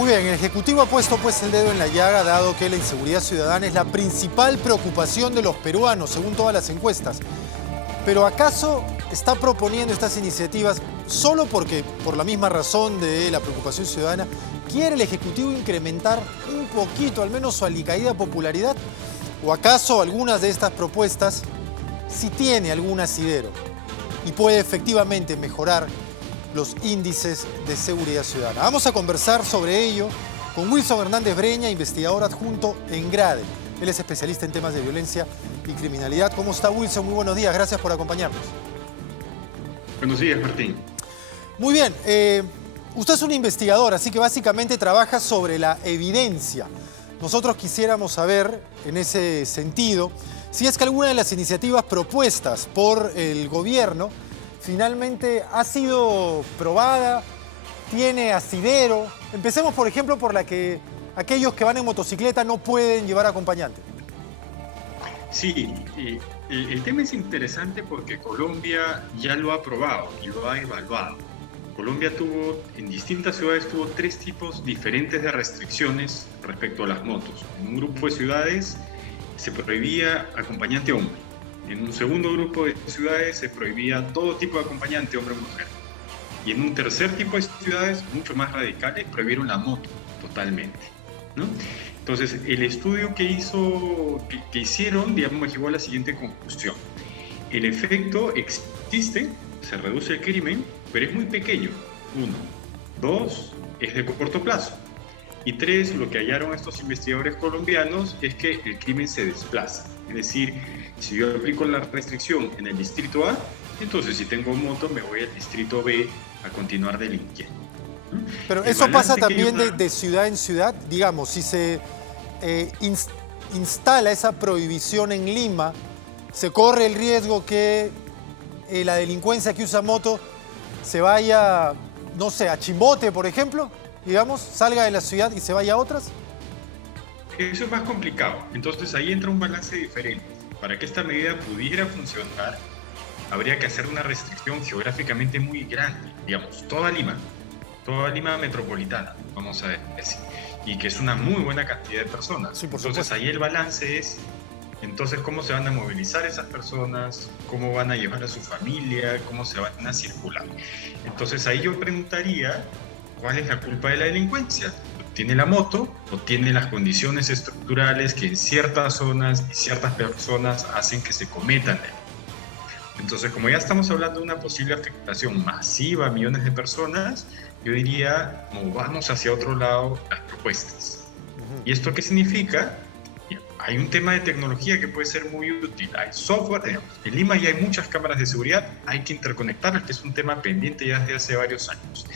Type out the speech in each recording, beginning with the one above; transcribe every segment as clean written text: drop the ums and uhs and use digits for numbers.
Muy bien, el Ejecutivo ha puesto pues el dedo en la llaga, dado que la inseguridad ciudadana es la principal preocupación de los peruanos, según todas las encuestas. Pero ¿acaso está proponiendo estas iniciativas solo porque, por la misma razón de la preocupación ciudadana, quiere el Ejecutivo incrementar un poquito, al menos su alicaída popularidad? ¿O acaso algunas de estas propuestas sí tiene algún asidero y puede efectivamente mejorar los índices de seguridad ciudadana? Vamos a conversar sobre ello con Wilson Hernández Breña, investigador adjunto en GRADE. Él es especialista en temas de violencia y criminalidad. ¿Cómo está, Wilson? Muy buenos días, gracias por acompañarnos. Buenos días, Martín. Muy bien, usted es un investigador, así que básicamente trabaja sobre la evidencia. Nosotros quisiéramos saber, en ese sentido, si es que alguna de las iniciativas propuestas por el gobierno finalmente ha sido probada, tiene asidero. Empecemos, por ejemplo, por la que aquellos que van en motocicleta no pueden llevar acompañante. Sí, el tema es interesante porque Colombia ya lo ha probado y lo ha evaluado. Colombia en distintas ciudades tuvo 3 tipos diferentes de restricciones respecto a las motos. En un grupo de ciudades se prohibía acompañante hombre. En un segundo grupo de ciudades se prohibía todo tipo de acompañante, hombre o mujer. Y en un tercer tipo de ciudades, mucho más radicales, prohibieron la moto totalmente, ¿no? Entonces, el estudio que hicieron, digamos, llegó a la siguiente conclusión. El efecto existe, se reduce el crimen, pero es muy pequeño. 1. 2, es de corto plazo. Y 3, lo que hallaron estos investigadores colombianos es que el crimen se desplaza. Es decir, si yo aplico la restricción en el distrito A, entonces si tengo moto me voy al distrito B a continuar delinquiendo. Pero eso pasa también de ciudad en ciudad. Digamos, si se instala esa prohibición en Lima, se corre el riesgo que la delincuencia que usa moto se vaya, no sé, a Chimbote, por ejemplo, digamos, salga de la ciudad y se vaya a otras. Eso es más complicado. Entonces ahí entra un balance diferente. Para que esta medida pudiera funcionar, habría que hacer una restricción geográficamente muy grande, digamos, toda Lima metropolitana, vamos a decir, y que es una muy buena cantidad de personas. Sí, entonces ahí el balance es, entonces, ¿cómo se van a movilizar esas personas? ¿Cómo van a llevar a su familia? ¿Cómo se van a circular? Entonces ahí yo preguntaría, ¿cuál es la culpa de la delincuencia? ¿Tiene la moto o tiene las condiciones estructurales que en ciertas zonas y ciertas personas hacen que se cometan delitos? Entonces, como ya estamos hablando de una posible afectación masiva a millones de personas, yo diría, movamos hacia otro lado las propuestas. ¿Y esto qué significa? Hay un tema de tecnología que puede ser muy útil. Hay software, digamos, en Lima ya hay muchas cámaras de seguridad, hay que interconectarlas, que es un tema pendiente ya desde hace varios años.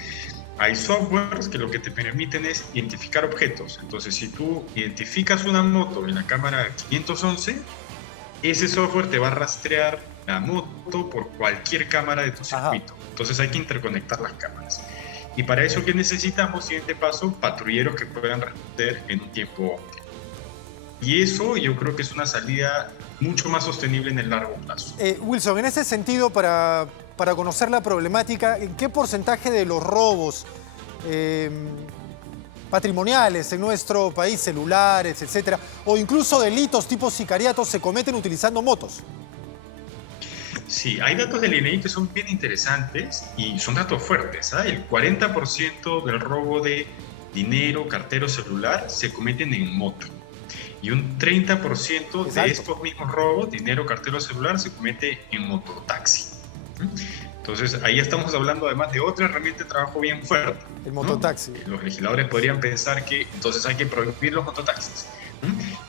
Hay softwares que lo que te permiten es identificar objetos. Entonces, si tú identificas una moto en la cámara 511, ese software te va a rastrear la moto por cualquier cámara de tu circuito. Entonces hay que interconectar las cámaras. Y para eso, ¿qué necesitamos? Siguiente paso, patrulleros que puedan responder en un tiempo óptimo. Y eso yo creo que es una salida mucho más sostenible en el largo plazo. Wilson, en ese sentido, para conocer la problemática, ¿en qué porcentaje de los robos patrimoniales en nuestro país, celulares, etcétera, o incluso delitos tipo sicariatos, se cometen utilizando motos? Sí, hay datos del INEI que son bien interesantes y son datos fuertes, ¿eh? El 40% del robo de dinero, cartero, celular se cometen en moto. Y un 30% de estos mismos robos, dinero, cartero, celular, se comete en mototaxi. Entonces, ahí estamos hablando además de otra herramienta de trabajo bien fuerte. El mototaxi. Los legisladores podrían pensar que entonces hay que prohibir los mototaxis.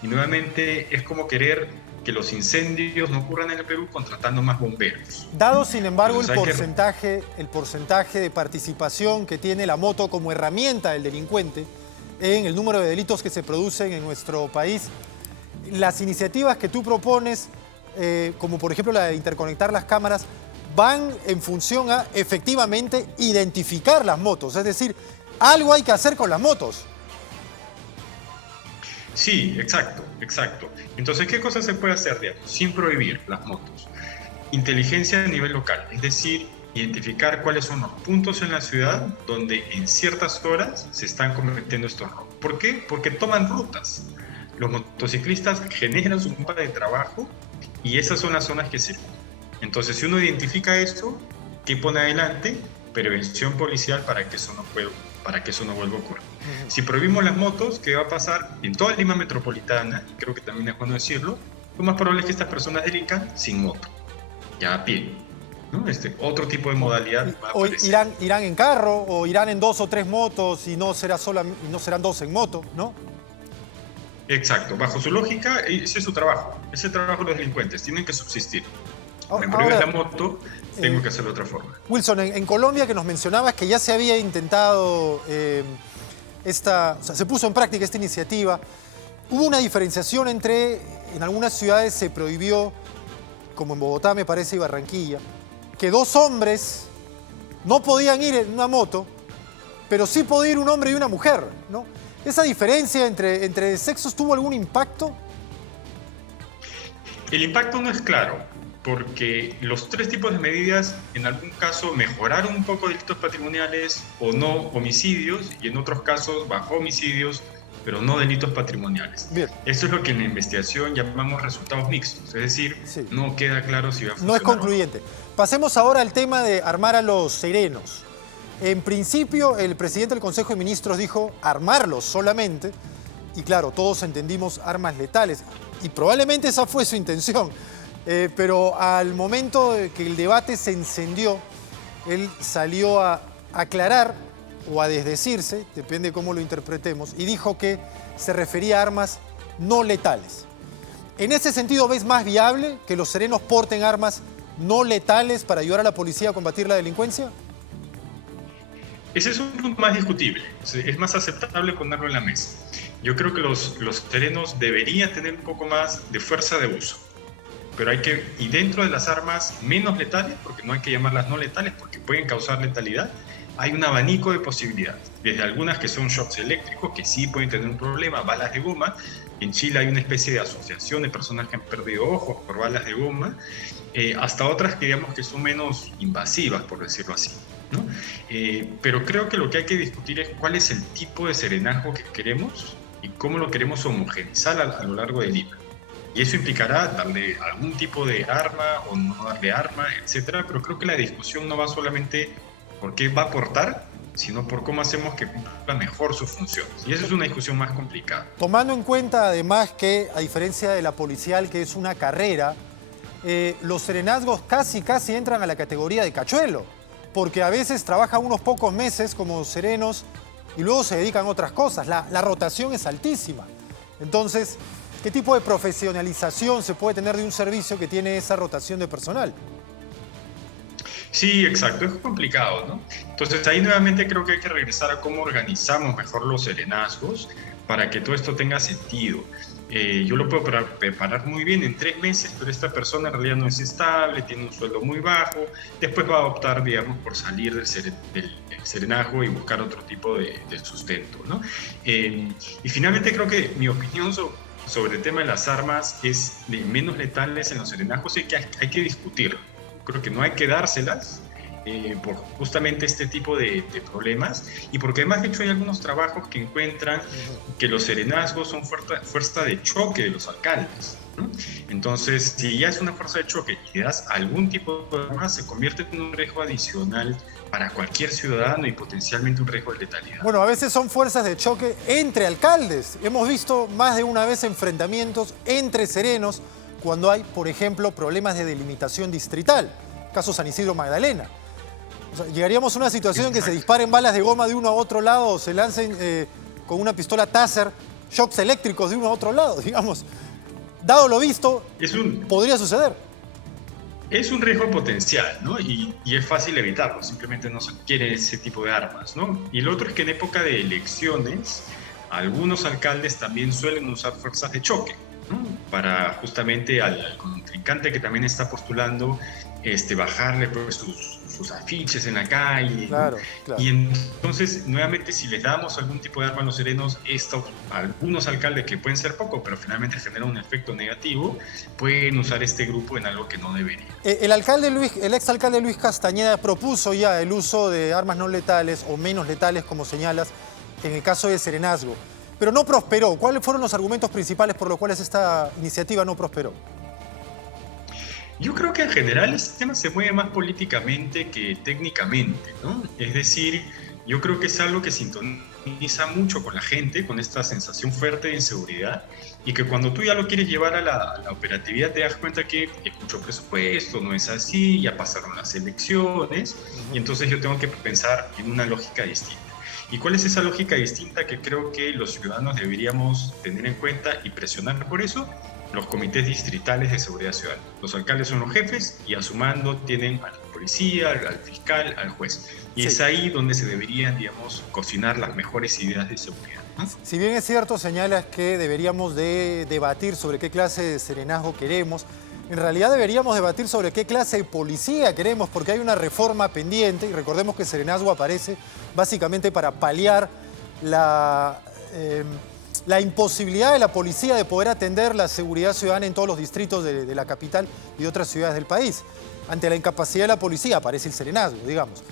Y nuevamente es como querer que los incendios no ocurran en el Perú contratando más bomberos. Dado, sin embargo, el porcentaje de participación que tiene la moto como herramienta del delincuente en el número de delitos que se producen en nuestro país, las iniciativas que tú propones, como por ejemplo la de interconectar las cámaras, van en función a efectivamente identificar las motos. Es decir, algo hay que hacer con las motos. Sí, exacto. Entonces, ¿qué cosas se puede hacer, digamos, sin prohibir las motos? Inteligencia a nivel local, es decir, identificar cuáles son los puntos en la ciudad donde en ciertas horas se están cometiendo estos robos. ¿Por qué? Porque toman rutas. Los motociclistas generan su mapa de trabajo y esas son las zonas que circulan. Entonces, si uno identifica esto, ¿qué pone adelante? Prevención policial para que eso no vuelva a ocurrir. Si prohibimos las motos, ¿qué va a pasar? En toda Lima metropolitana, y creo que también es bueno decirlo, lo más probable es que estas personas delincan sin moto, ya a pie, ¿no? Otro tipo de modalidad va a O aparecer. irán en carro, o irán en 2 o 3 motos y no serán 2 en moto, ¿no? Exacto, bajo su lógica, ese es su trabajo. Ese es el trabajo de los delincuentes, tienen que subsistir. Me prohíbes la moto, tengo que hacerlo de otra forma. Wilson, en Colombia, que nos mencionabas que ya se había intentado se puso en práctica esta iniciativa, hubo una diferenciación en algunas ciudades se prohibió, como en Bogotá me parece y Barranquilla, que 2 hombres no podían ir en una moto, pero sí podía ir un hombre y una mujer, ¿no? ¿Esa diferencia entre sexos tuvo algún impacto? El impacto no es claro, porque los 3 tipos de medidas en algún caso mejoraron un poco delitos patrimoniales o no homicidios, y en otros casos bajó homicidios, pero no delitos patrimoniales. Bien. Esto es lo que en la investigación llamamos resultados mixtos, es decir, Sí. no queda claro si va a funcionar. No es concluyente. Pasemos ahora al tema de armar a los serenos. En principio, el presidente del Consejo de Ministros dijo armarlos solamente, y claro, todos entendimos armas letales, y probablemente esa fue su intención. Pero al momento de que el debate se encendió, él salió a aclarar o a desdecirse, depende de cómo lo interpretemos, y dijo que se refería a armas no letales. ¿En ese sentido ves más viable que los serenos porten armas no letales para ayudar a la policía a combatir la delincuencia? Ese es un punto más discutible, es más aceptable ponerlo en la mesa. Yo creo que los serenos deberían tener un poco más de fuerza de uso. Pero y dentro de las armas menos letales, porque no hay que llamarlas no letales porque pueden causar letalidad, hay un abanico de posibilidades. Desde algunas que son shocks eléctricos, que sí pueden tener un problema, balas de goma. En Chile hay una especie de asociación de personas que han perdido ojos por balas de goma, hasta otras que digamos que son menos invasivas, por decirlo así, ¿no? Pero creo que lo que hay que discutir es cuál es el tipo de serenazgo que queremos y cómo lo queremos homogeneizar a lo largo de Lima. Y eso implicará darle algún tipo de arma o no darle arma, etcétera. Pero creo que la discusión no va solamente por qué va a aportar, sino por cómo hacemos que cumpla mejor sus funciones. Y esa es una discusión más complicada. Tomando en cuenta además que, a diferencia de la policial, que es una carrera, los serenazgos casi entran a la categoría de cachuelo, porque a veces trabajan unos pocos meses como serenos y luego se dedican a otras cosas. La rotación es altísima. Entonces, ¿qué tipo de profesionalización se puede tener de un servicio que tiene esa rotación de personal? Sí, exacto, es complicado, ¿no? Entonces ahí nuevamente creo que hay que regresar a cómo organizamos mejor los serenazgos para que todo esto tenga sentido. Yo lo puedo preparar muy bien en 3 meses, pero esta persona en realidad no es estable, tiene un sueldo muy bajo, después va a optar, digamos, por salir del serenazgo y buscar otro tipo de sustento, ¿no? Y finalmente creo que mi opinión sobre el tema de las armas es de menos letales en los serenazgos y que hay que discutirlo. Creo que no hay que dárselas por justamente este tipo de problemas y porque además de hecho hay algunos trabajos que encuentran que los serenazgos son fuerza de choque de los alcaldes, ¿no? Entonces, si ya es una fuerza de choque y le das algún tipo de arma, se convierte en un riesgo adicional para cualquier ciudadano y potencialmente un riesgo de letalidad. Bueno, a veces son fuerzas de choque entre alcaldes. Hemos visto más de una vez enfrentamientos entre serenos cuando hay, por ejemplo, problemas de delimitación distrital. Caso San Isidro Magdalena. O sea, llegaríamos a una situación en que se disparen balas de goma de uno a otro lado o se lancen con una pistola Taser shocks eléctricos de uno a otro lado, digamos. Dado lo visto, podría suceder. Es un riesgo potencial, ¿no? Y es fácil evitarlo, simplemente no se quiere ese tipo de armas, ¿no? Y lo otro es que en época de elecciones, algunos alcaldes también suelen usar fuerzas de choque, ¿no? Para justamente al contrincante que también está postulando bajarle pues, sus afiches en la calle, ¿no? Claro, claro. Y entonces, nuevamente, si les damos algún tipo de arma a los serenos, algunos alcaldes que pueden ser pocos, pero finalmente generan un efecto negativo, pueden usar este grupo en algo que no debería. El exalcalde Luis Castañeda propuso ya el uso de armas no letales o menos letales, como señalas, en el caso de serenazgo, pero no prosperó. ¿Cuáles fueron los argumentos principales por los cuales esta iniciativa no prosperó? Yo creo que en general este tema se mueve más políticamente que técnicamente, ¿no? Es decir, yo creo que es algo que sintoniza mucho con la gente, con esta sensación fuerte de inseguridad, y que cuando tú ya lo quieres llevar a la operatividad te das cuenta que es mucho presupuesto, no es así, ya pasaron las elecciones, y entonces yo tengo que pensar en una lógica distinta. ¿Y cuál es esa lógica distinta que creo que los ciudadanos deberíamos tener en cuenta y presionar por eso? Los comités distritales de seguridad ciudadana. Los alcaldes son los jefes y a su mando tienen al policía, al fiscal, al juez. Y Sí. es ahí donde se deberían, digamos, cocinar las mejores ideas de seguridad, ¿no? Si bien es cierto, señalas que deberíamos de debatir sobre qué clase de serenazgo queremos, en realidad deberíamos debatir sobre qué clase de policía queremos, porque hay una reforma pendiente, y recordemos que el serenazgo aparece básicamente para paliar la imposibilidad de la policía de poder atender la seguridad ciudadana en todos los distritos de la capital y de otras ciudades del país. Ante la incapacidad de la policía aparece el serenazgo, digamos.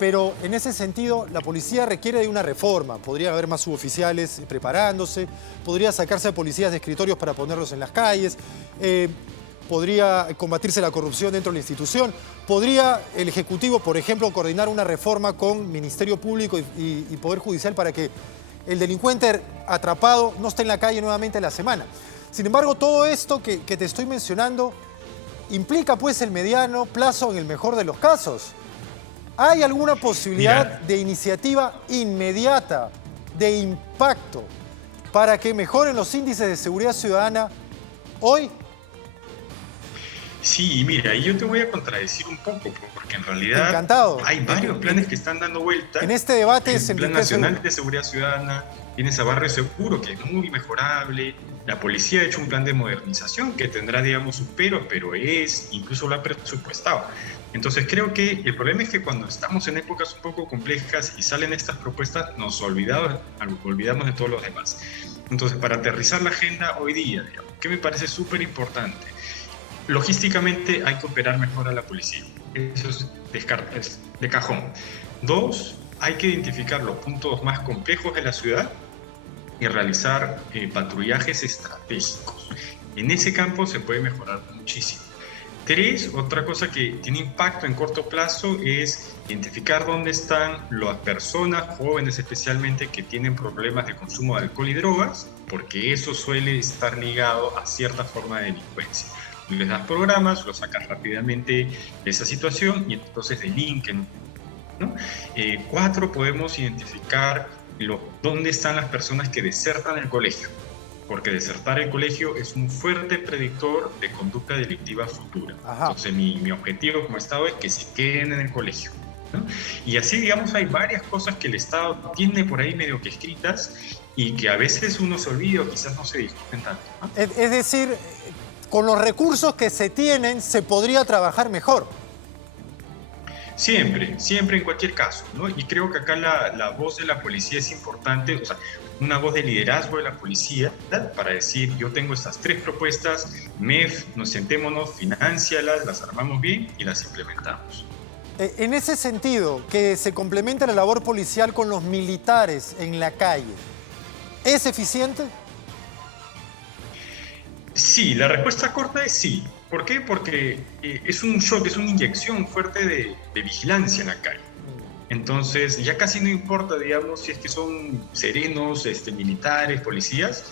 Pero en ese sentido, la policía requiere de una reforma. Podría haber más suboficiales preparándose, podría sacarse a policías de escritorios para ponerlos en las calles, podría combatirse la corrupción dentro de la institución, podría el Ejecutivo, por ejemplo, coordinar una reforma con Ministerio Público y Poder Judicial para que el delincuente atrapado no esté en la calle nuevamente a la semana. Sin embargo, todo esto que te estoy mencionando implica pues el mediano plazo en el mejor de los casos. ¿Hay alguna posibilidad de iniciativa inmediata, de impacto, para que mejoren los índices de seguridad ciudadana hoy? Sí, mira, y yo te voy a contradecir un poco, porque en realidad Encantado. hay varios planes que están dando vuelta. En este debate El se Plan enriquece Nacional uno. de Seguridad Ciudadana, tienes a Barrio Seguro, que es muy mejorable. La policía ha hecho un plan de modernización que tendrá, digamos, sus pero incluso lo ha presupuestado. Entonces creo que el problema es que cuando estamos en épocas un poco complejas y salen estas propuestas, nos olvidamos de todos los demás. Entonces, para aterrizar la agenda hoy día, digamos, ¿qué me parece súper importante? Logísticamente hay que operar mejor a la policía. Eso es de cajón. Dos, hay que identificar los puntos más complejos de la ciudad y realizar patrullajes estratégicos. En ese campo se puede mejorar muchísimo. Tres, otra cosa que tiene impacto en corto plazo es identificar dónde están las personas, jóvenes especialmente, que tienen problemas de consumo de alcohol y drogas, porque eso suele estar ligado a cierta forma de delincuencia. Les das programas, los sacas rápidamente de esa situación y entonces delinquen, ¿no? Cuatro, podemos identificar dónde están las personas que desertan el colegio, porque desertar el colegio es un fuerte predictor de conducta delictiva futura. Ajá. Entonces mi objetivo como Estado es que se queden en el colegio, ¿no? Y así, digamos, hay varias cosas que el Estado tiene por ahí medio que escritas y que a veces uno se olvida o quizás no se discuten tanto, ¿no? Es decir, con los recursos que se tienen se podría trabajar mejor. Siempre, siempre en cualquier caso, ¿no? Y creo que acá la voz de la policía es importante, o sea, una voz de liderazgo de la policía, ¿verdad? Para decir, yo tengo estas tres propuestas, MEF, nos sentémonos, financialas, las armamos bien y las implementamos. En ese sentido, que se complemente la labor policial con los militares en la calle, ¿es eficiente? Sí, la respuesta corta es sí. ¿Por qué? Porque es un shock, es una inyección fuerte de vigilancia en la calle. Entonces, ya casi no importa, digamos, si es que son serenos, militares, policías,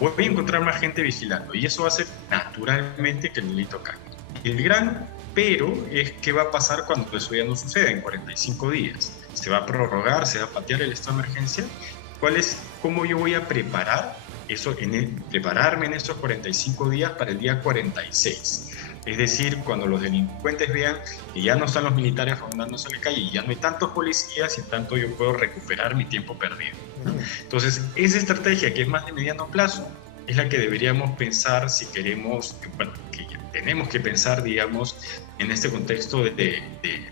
voy a encontrar más gente vigilando y eso hace naturalmente que el delito caiga. El gran pero es qué va a pasar cuando eso ya no suceda en 45 días. ¿Se va a prorrogar? ¿Se va a patear el estado de emergencia? ¿Cómo yo voy a prepararme en esos 45 días para el día 46? Es decir, cuando los delincuentes vean que ya no están los militares rondándose en la calle y ya no hay tantos policías y tanto yo puedo recuperar mi tiempo perdido, ¿no? Entonces, esa estrategia que es más de mediano plazo es la que deberíamos pensar si queremos, que tenemos que pensar, digamos, en este contexto de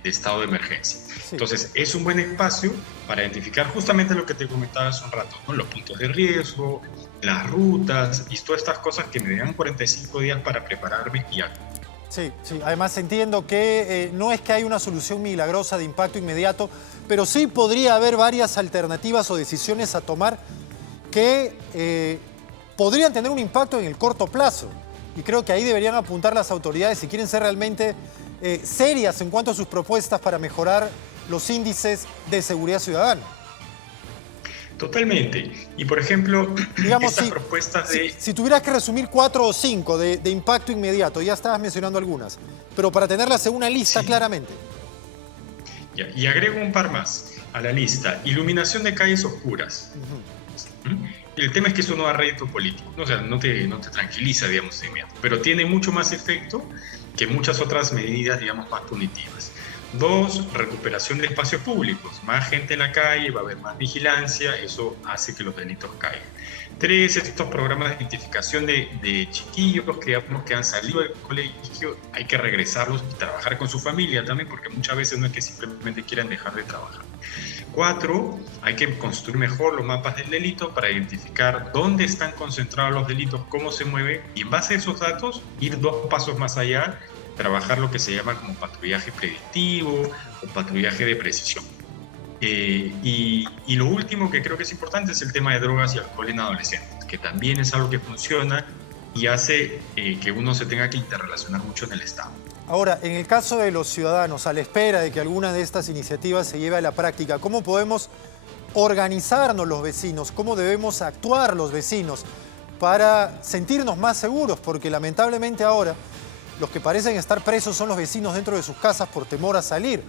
estado de emergencia. Sí. Entonces, es un buen espacio para identificar justamente lo que te comentaba hace un rato, ¿no? Los puntos de riesgo, las rutas y todas estas cosas que me dan 45 días para prepararme y actuar. Sí, sí. Además entiendo que no es que hay una solución milagrosa de impacto inmediato, pero sí podría haber varias alternativas o decisiones a tomar que podrían tener un impacto en el corto plazo. Y creo que ahí deberían apuntar las autoridades si quieren ser realmente serias en cuanto a sus propuestas para mejorar los índices de seguridad ciudadana. Totalmente. Y por ejemplo, Digamos, estas propuestas de... si tuvieras que resumir 4 o 5 de impacto inmediato, ya estabas mencionando algunas, pero para tenerlas en una lista Sí. claramente. Ya, y agrego un par más a la lista. Iluminación de calles oscuras. ¿Mm? El tema es que eso no da rédito político, ¿no? O sea, no te tranquiliza, digamos, de inmediato, pero tiene mucho más efecto que muchas otras medidas, digamos, más punitivas. 2, recuperación de espacios públicos. Más gente en la calle, va a haber más vigilancia, eso hace que los delitos caigan. 3, estos programas de identificación de chiquillos que, digamos, que han salido del colegio, hay que regresarlos y trabajar con su familia también, porque muchas veces no es que simplemente quieran dejar de trabajar. 4, hay que construir mejor los mapas del delito para identificar dónde están concentrados los delitos, cómo se mueven, y en base a esos datos, ir 2 pasos más allá, trabajar lo que se llama como patrullaje predictivo o patrullaje de precisión. Y lo último que creo que es importante es el tema de drogas y alcohol en adolescentes, que también es algo que funciona y hace que uno se tenga que interrelacionar mucho en el Estado. Ahora, en el caso de los ciudadanos, a la espera de que alguna de estas iniciativas se lleve a la práctica, ¿cómo podemos organizarnos los vecinos? ¿Cómo debemos actuar los vecinos para sentirnos más seguros? Porque lamentablemente ahora los que parecen estar presos son los vecinos dentro de sus casas por temor a salir.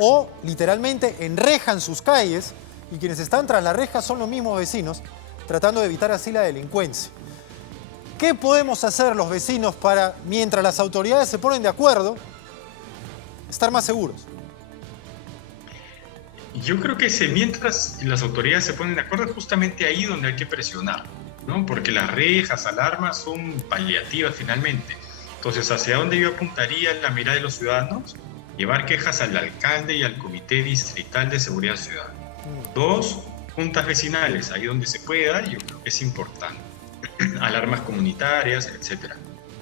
O literalmente enrejan sus calles y quienes están tras la reja son los mismos vecinos tratando de evitar así la delincuencia. ¿Qué podemos hacer los vecinos para, mientras las autoridades se ponen de acuerdo, estar más seguros? Yo creo que mientras las autoridades se ponen de acuerdo es justamente ahí donde hay que presionar, ¿no? Porque las rejas, alarmas son paliativas finalmente. Entonces, ¿hacia dónde yo apuntaría la mirada de los ciudadanos? Llevar quejas al alcalde y al Comité Distrital de Seguridad Ciudadana. 2, juntas vecinales, ahí donde se pueda, yo creo que es importante. Alarmas comunitarias, etc.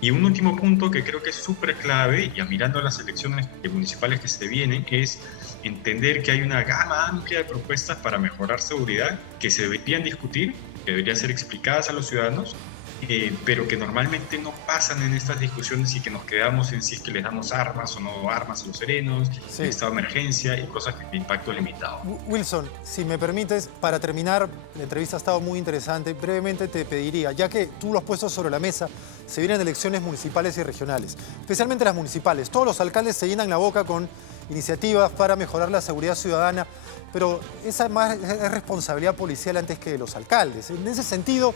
Y un último punto que creo que es súper clave, ya mirando las elecciones municipales que se vienen, es entender que hay una gama amplia de propuestas para mejorar seguridad que se deberían discutir, que deberían ser explicadas a los ciudadanos, pero que normalmente no pasan en estas discusiones y que nos quedamos en si es que les damos armas o no armas a los serenos, Sí. en estado de emergencia y cosas de impacto limitado. Wilson, si me permites, para terminar, la entrevista ha estado muy interesante. Brevemente te pediría, ya que tú lo has puesto sobre la mesa, se vienen elecciones municipales y regionales, especialmente las municipales. Todos los alcaldes se llenan la boca con iniciativas para mejorar la seguridad ciudadana, pero esa más es responsabilidad policial antes que de los alcaldes. En ese sentido,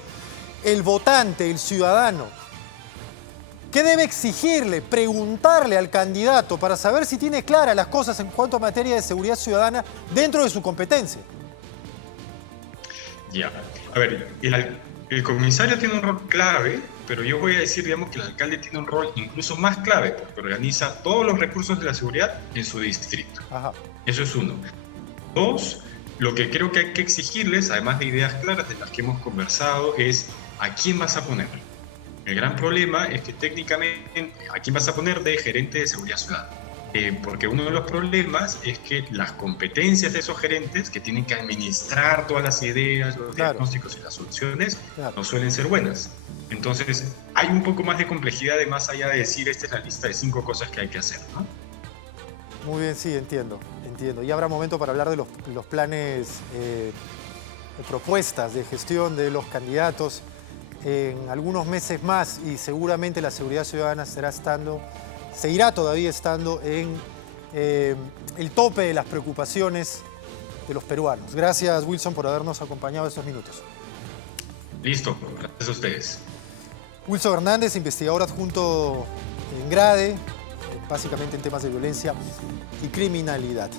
el votante, el ciudadano, ¿qué debe exigirle, preguntarle al candidato para saber si tiene claras las cosas en cuanto a materia de seguridad ciudadana dentro de su competencia? Ya, a ver, el comisario tiene un rol clave, pero yo voy a decir, digamos, que el alcalde tiene un rol incluso más clave, porque organiza todos los recursos de la seguridad en su distrito. Ajá. Eso es 1. 2, lo que creo que hay que exigirles, además de ideas claras de las que hemos conversado, es ¿a quién vas a poner? El gran problema es que técnicamente, ¿a quién vas a poner de gerente de seguridad ciudadana? Porque uno de los problemas es que las competencias de esos gerentes que tienen que administrar todas las ideas, los diagnósticos y las soluciones, no suelen ser buenas. Entonces, hay un poco más de complejidad de más allá de decir esta es la lista de 5 cosas que hay que hacer, ¿no? Muy bien, sí, entiendo. Y habrá momento para hablar de los planes, de propuestas de gestión de los candidatos en algunos meses más, y seguramente la seguridad ciudadana seguirá todavía estando en el tope de las preocupaciones de los peruanos. Gracias, Wilson, por habernos acompañado estos minutos. Listo, gracias a ustedes. Wilson Hernández, investigador adjunto en GRADE, básicamente en temas de violencia y criminalidad.